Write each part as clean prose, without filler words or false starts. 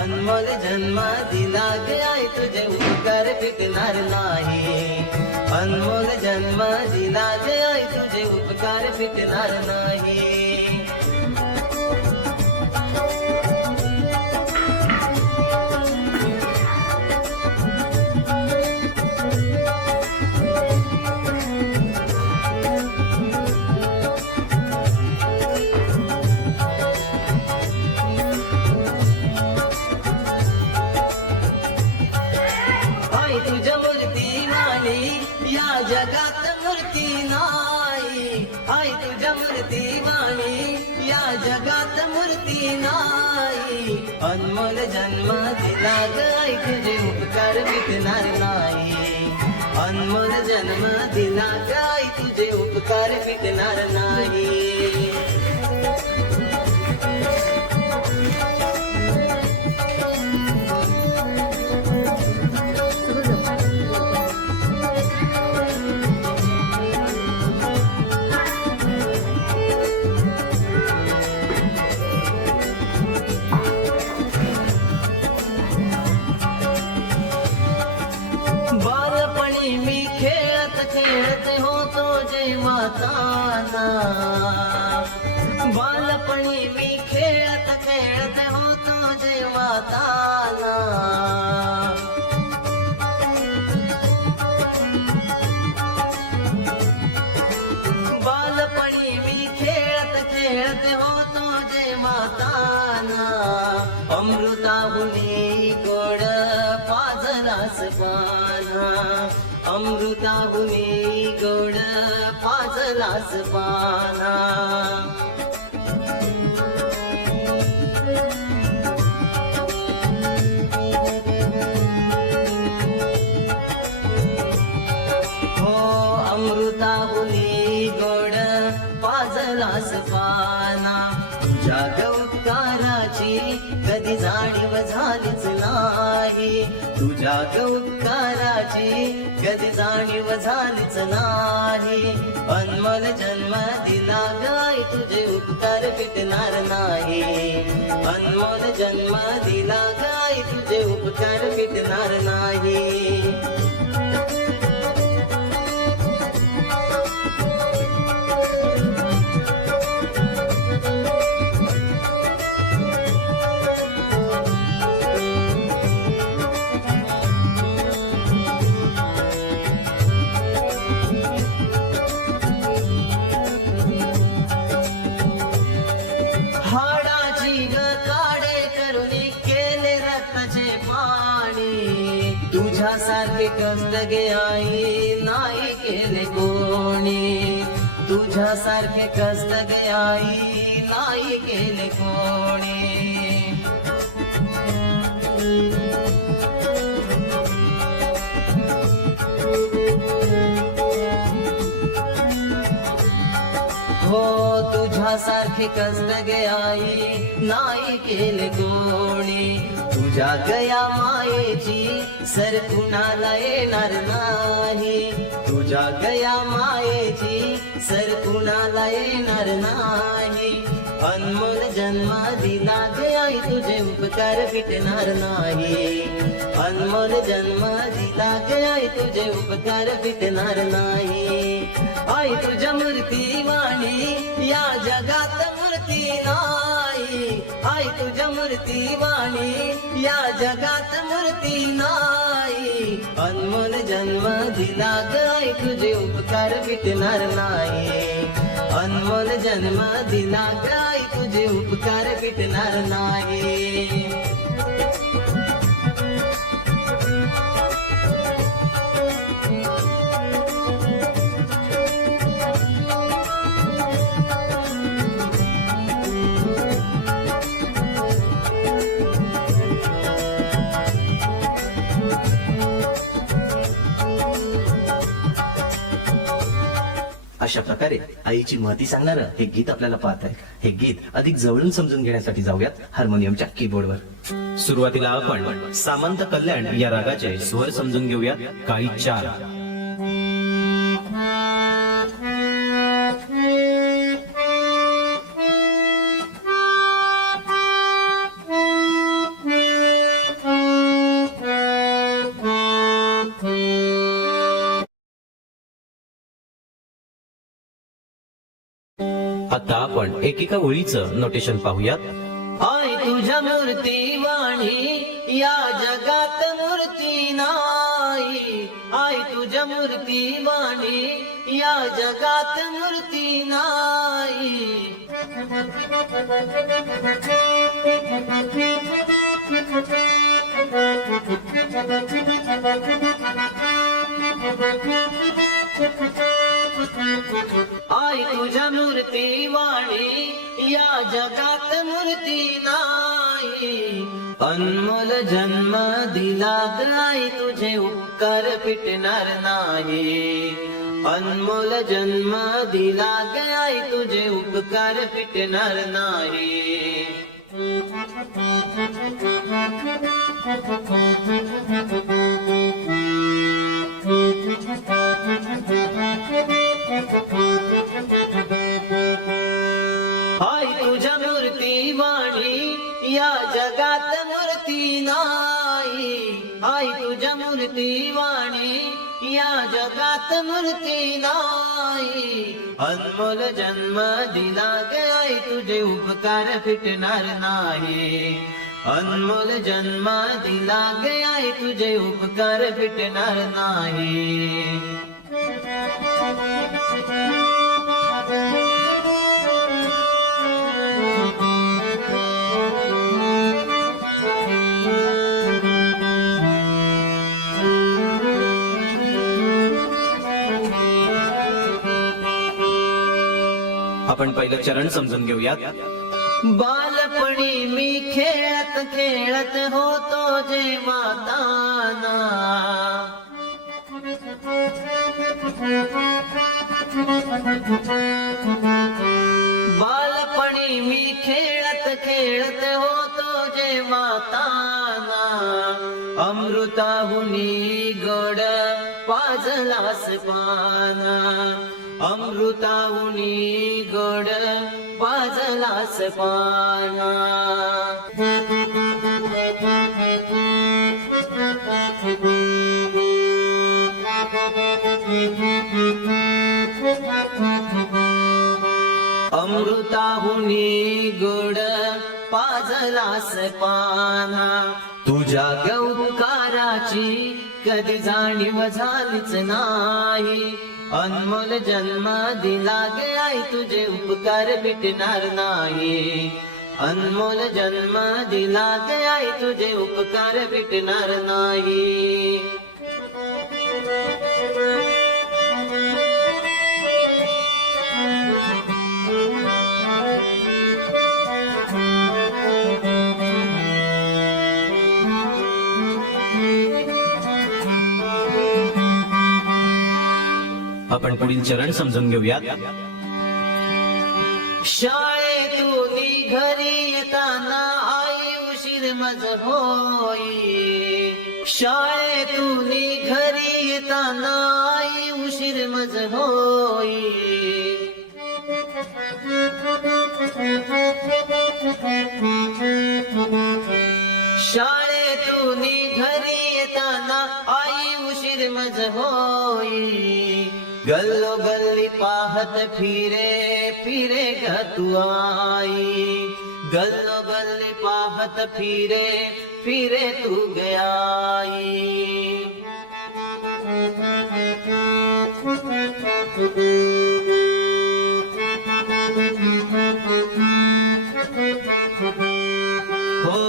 अनमोल जन्म दिला ग आई तुझे उपकार फिटणार नाही. अनमोल जन्म दिला ग आई तुझे उपकार फिटणार नाही. तुझ्या मूर्ती वाणी या जगात मूर्ती नाही. आई तुझ्या मूर्ती वाणी या जगात मूर्ती नाही. अनमोल जन्म दिला ग आई तुझे उपकार फिटणार नाही. अनमोल जन्म दिला ग आई तुझे उपकार फिटणार नाही. बालपणी मी खेळत खेळत होतो जैवाताना. बालपणी मी खेळत खेळत होतो जैवाताना. बालपणी मी खेळत खेळत होतो जैवाताना. अमृताहुनी गोड पाजलास पाना. अमृताहुनी गोड पाजलास पाना. हो अमृताहुनी गोड पाजलास पाना. तुझ्या गौकाराची कधी जाणीव झालीच नाही. तुझ्या गौकाराची कधी जाणीव झालीच नाही. अनमोल जन्म दिला गाय तुझे उपकार फिटणार नाही. अनमोल जन्म दिला गाय तुझे उपकार फिटणार नाही. हाडाची ग काडे करून केले रक्ताचे पाणी. तुझ्यासारखे कष्ट गे आई नाही केले कोणी. तुझ्यासारखे कष्ट गे आई नाही केले कोणी. हो तुझ्यासारखे कष्ट गे आई नाही केले कोणी. तुझ्या गया मायेची सर कुणाला येणार नाही. तुझ्या गया मायेची सर कुणाला येणार नाही. अनमोल जन्म दिला ग आई तुझे उपकार फिटणार नाही. अनमोल जन्म दिला ग आई तुझे उपकार फिटणार नाही. आई तुझ्या मूर्ती वाणी या जगात मूर्ती नाही. आई तुझ्या मूर्ती वाणी या जगात मूर्ती नाही. अनमोल जन्म दिला ग आई तुझे उपकार फिटणार नाही. अनमोल जन्म दिला ग आई तुझे उपकार फिटणार नाही. अशा प्रकारे आईची महती सांगणारं हे गीत आपल्याला पाहत आहे. हे गीत अधिक जवळून समजून घेण्यासाठी जाऊयात हार्मोनियमच्या कीबोर्डवर. सुरुवातीला आपण सामंत कल्याण या रागाचे स्वर समजून घेऊयात. काळी 4. आता आपण एकेका ओळीचं नोटेशन पाहूयात. आई तुझ्या मूर्ती वाणी या जगात मूर्ती नाही. आई तुझ्या मूर्ती वाणी या जगात मूर्ती नाही. आई तुझ्या मूर्ती वाणी या जगात मूर्ती नाही. अनमोल जन्म दिला ग आई तुझे उपकार फिटणार नाही. अनमोल जन्म दिला ग आई तुझे उपकार फिटणार नाही. आई तुझ्या मूर्ती वाणी या जगात मूर्ती नाही. आई तुझ्या मूर्ती वाणी या जगात मूर्ती नाही. अनमोल जन्म दिला ग आई तुझे उपकार फिटणार नाही. अनमोल जन्म दिला ग आई तुझे उपकार फिटणार नाही. आपण पहिलं चरण समजून घेऊयात. बालपणी मी खेळत खेळत होतो जेव्हा ताना. बालपणी मी खेळत खेळत होतो जेव्हा ताना. अमृताहुनी गोड पाजलास पाना. अमृताहुनी गोड पाजलास पाना. अमृताहुनी गोड पाजलास पाना. तुझ्या गौकाराची कधी जाणीव झालीच नाही. अनमोल जन्म दिला ग आई तुझे उपकार मिटणार नाही. अनमोल जन्म दिला ग आई तुझे उपकार मिटणार नाही. आपण पुढील चरण समजून घेऊयात. शाळेतून घरी येताना आई उशीर मज होई. शाळेतून घरी येताना आई उशीर मज होई. शाळेतून घरी येताना आई उशीर मज होई. गल्लो गल्ली पाहत फिरे फिरे ग तू आई. गल्लो गल्ली पाहत फिरे फिरे तू गयाई. हो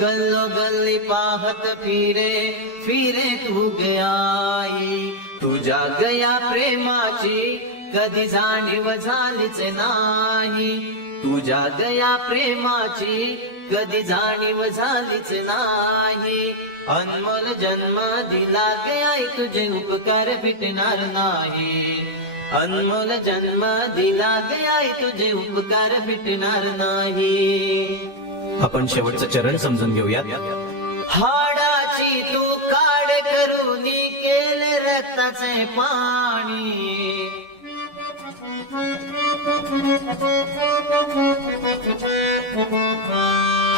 गल्लो गल्ली पाहत फिरे फिरे तू गयाई. तुझ्या गया प्रेमाची कधी जाणीव झालीच नाही. तुझ्या गया प्रेमाची कधी जाणीव झालीच नाही. अनमोल जन्म दिला गया तुझे उपकार फिटणार नाही. अनमोल जन्म दिला गया तुझे उपकार फिटणार नाही. आपण शेवटचं चरण समजून घेऊयात. हाडाची तू काढ करून केले रक्ताचे पाणी.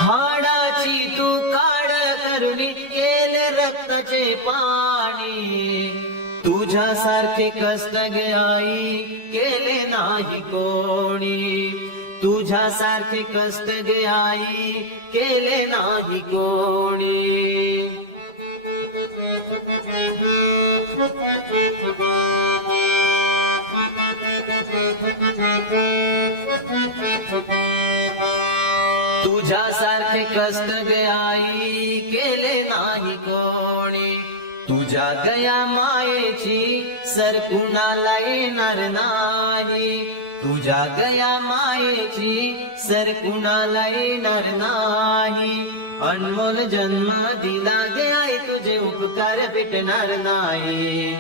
हाडाची तू काढ करून केले रक्ताचे पाणी. तू तुझ्यासारखे कष्ट गे आई केले नाही कोणी, तुझ्यासारखे कष्ट गे आई केले नाही कोणी. तुझ्यासारखे कष्ट गे आई केले नाही कोणी, तुझ्या गया मायेची सर कुणाला येणार नाही, तुझ्या गया मायेची सर कुणाला येणार नाही. अनमोल जन्म दिला गे आई तुझे उपकार भेटणार नाही,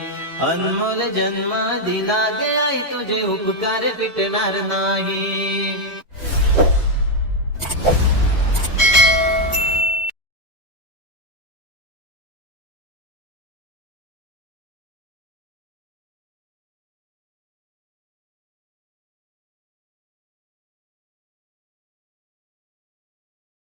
अनमोल जन्म दिला गे आई तुझे उपकार भेटणार नाही.